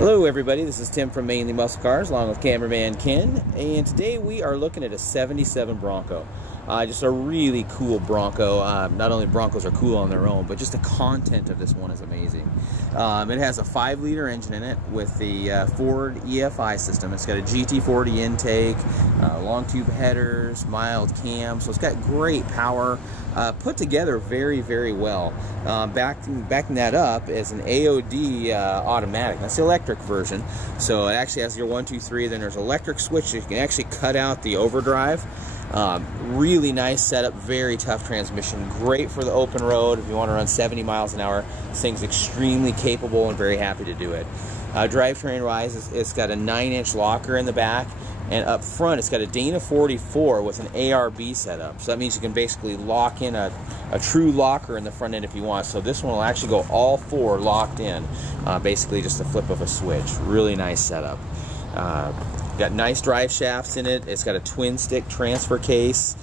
Hello everybody, this is Tim from Mainly Muscle Cars along with cameraman Ken, and today we are looking at a 77 Bronco. Just a really cool Bronco. Not only Broncos are cool on their own, but just the content of this one is amazing. It has a 5-liter engine in it with the Ford EFI system. It's got a GT40 intake, long tube headers, mild cam, so it's got great power. Put together very, very well. Backing that up is an AOD automatic. That's the electric version. So it actually has your 1, 2, 3. Then there's an electric switch. You can actually cut out the overdrive. Really nice setup, very tough transmission. Great for the open road if you want to run 70 miles an hour. This thing's extremely capable and very happy to do it. Drivetrain wise, it's got a 9-inch locker in the back. And up front, it's got a Dana 44 with an ARB setup. So that means you can basically lock in a true locker in the front end if you want. So this one will actually go all 4 locked in. Basically just a flip of a switch. Really nice setup. Got nice drive shafts in it. It's got a twin stick transfer case.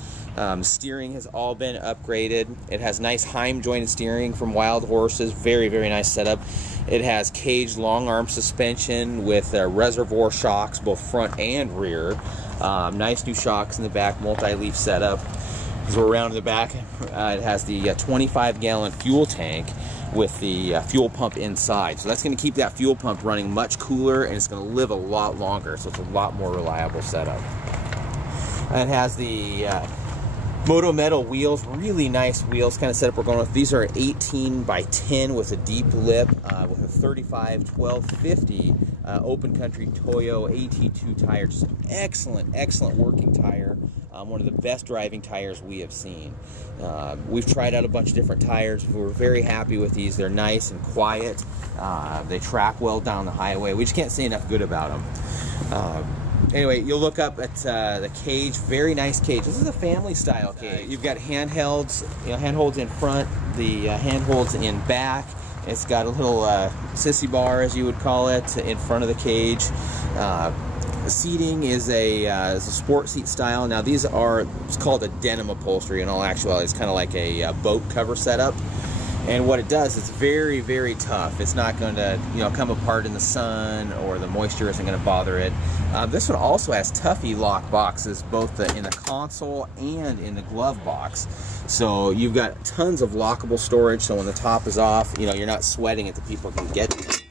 Steering has all been upgraded. It has nice Heim jointed steering from Wild Horses. Very, very nice setup. It has caged long arm suspension with reservoir shocks, both front and rear. Nice new shocks in the back, multi-leaf setup. As we're around in the back, it has the 25-gallon fuel tank with the fuel pump inside. So that's going to keep that fuel pump running much cooler, and it's going to live a lot longer. So it's a lot more reliable setup. And it has the Moto Metal wheels, really nice wheels kind of setup we're going with. These are 18 by 10 with a deep lip with a 35-1250 open country Toyo AT2 tire. Just an excellent working tire. One of the best driving tires we have seen. We've tried out a bunch of different tires. We're very happy with these. They're nice and quiet. They track well down the highway. We just can't say enough good about them. Anyway, you'll look up at the cage. Very nice cage. This is a family style cage. You've got handholds in front, the handholds in back. It's got a little sissy bar, as you would call it, in front of the cage. The seating is a sport seat style. Now these are, it's called a denim upholstery in all actuality. It's kind of like a boat cover setup. And what it does, it's very, very tough. It's not going to, come apart in the sun, or the moisture isn't going to bother it. This one also has Tuffy lock boxes, both in the console and in the glove box. So you've got tons of lockable storage. So when the top is off, you're not sweating it that people can get to anything.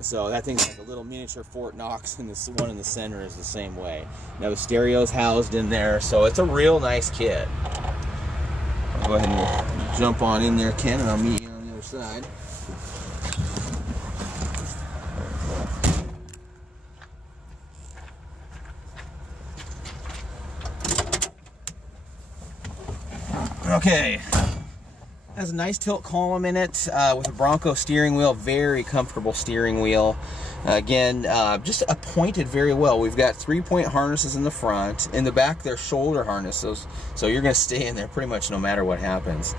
So that thing's like a little miniature Fort Knox, and this one in the center is the same way. Now the stereo's housed in there, so it's a real nice kit. I'll go ahead and jump on in there, Ken, and I'll meet you on the other side. Okay. Has a nice tilt column in it with a Bronco steering wheel. Very comfortable steering wheel. Again, just appointed very well. We've got 3-point harnesses in the front. In the back, they're shoulder harnesses, so you're going to stay in there pretty much no matter what happens.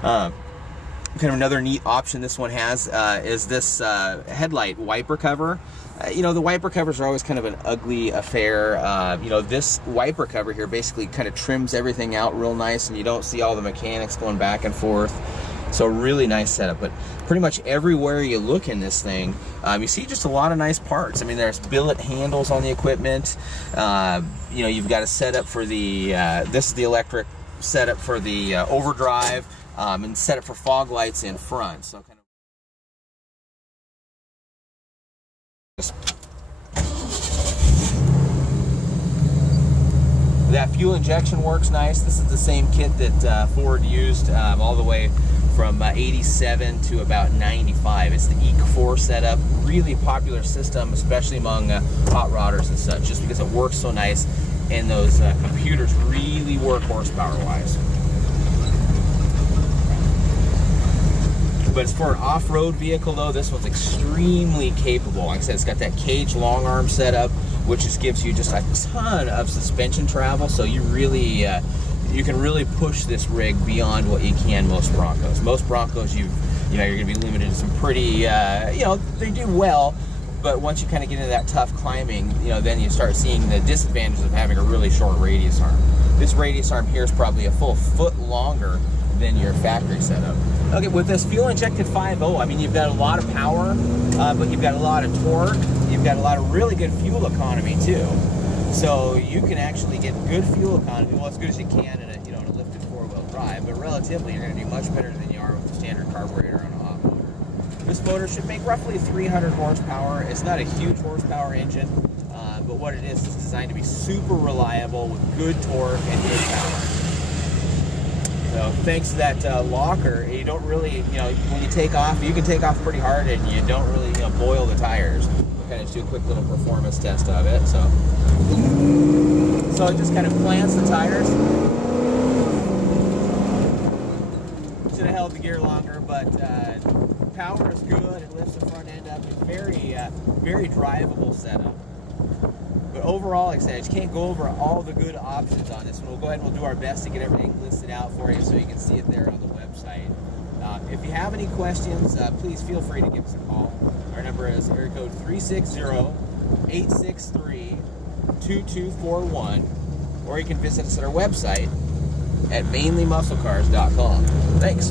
Kind of another neat option this one has is this headlight wiper cover. The wiper covers are always kind of an ugly affair. This wiper cover here basically kind of trims everything out real nice, and you don't see all the mechanics going back and forth. So really nice setup. But pretty much everywhere you look in this thing, you see just a lot of nice parts. I mean, there's billet handles on the equipment. You've got a setup for the this is the electric setup for the overdrive, and setup for fog lights in front. So kind of that fuel injection works nice. This is the same kit that Ford used all the way from 87 to about 95. It's the EC4 setup. Really popular system, especially among hot rodders and such, just because it works so nice, and those computers really work horsepower-wise. But as for an off-road vehicle, though, this one's extremely capable. Like I said, it's got that cage long arm setup, which just gives you just a ton of suspension travel. So you really, you can really push this rig beyond what you can most Broncos. Most Broncos, you're going to be limited to some pretty, they do well, But once you kind of get into that tough climbing, you know, then you start seeing the disadvantages of having a really short radius arm. This radius arm here is probably a full foot longer than your factory setup. Okay, with this fuel injected 5.0, I mean, you've got a lot of power, but you've got a lot of torque. You've got a lot of really good fuel economy too. So you can actually get good fuel economy, well, as good as you can in a, you know, in a lifted four-wheel drive, but relatively you're going to do much better than you are with a standard carburetor on a hot motor. This motor should make roughly 300 horsepower. It's not a huge horsepower engine, but what it is designed to be super reliable with good torque and good power. So thanks to that locker, you don't really, you know, when you take off, you can take off pretty hard and you don't really, you know, boil the tires. We'll kind of do a quick little performance test of it. So it just kind of plants the tires. Should have held the gear longer, but power is good. It lifts the front end up. It's very drivable setup. But overall, like I said, I just can't go over all the good options on this one. We'll go ahead and we'll do our best to get everything listed out for you so you can see it there on the website. If you have any questions, please feel free to give us a call. Our number is area code 360-863-2241, or you can visit us at our website at mainlymusclecars.com. Thanks.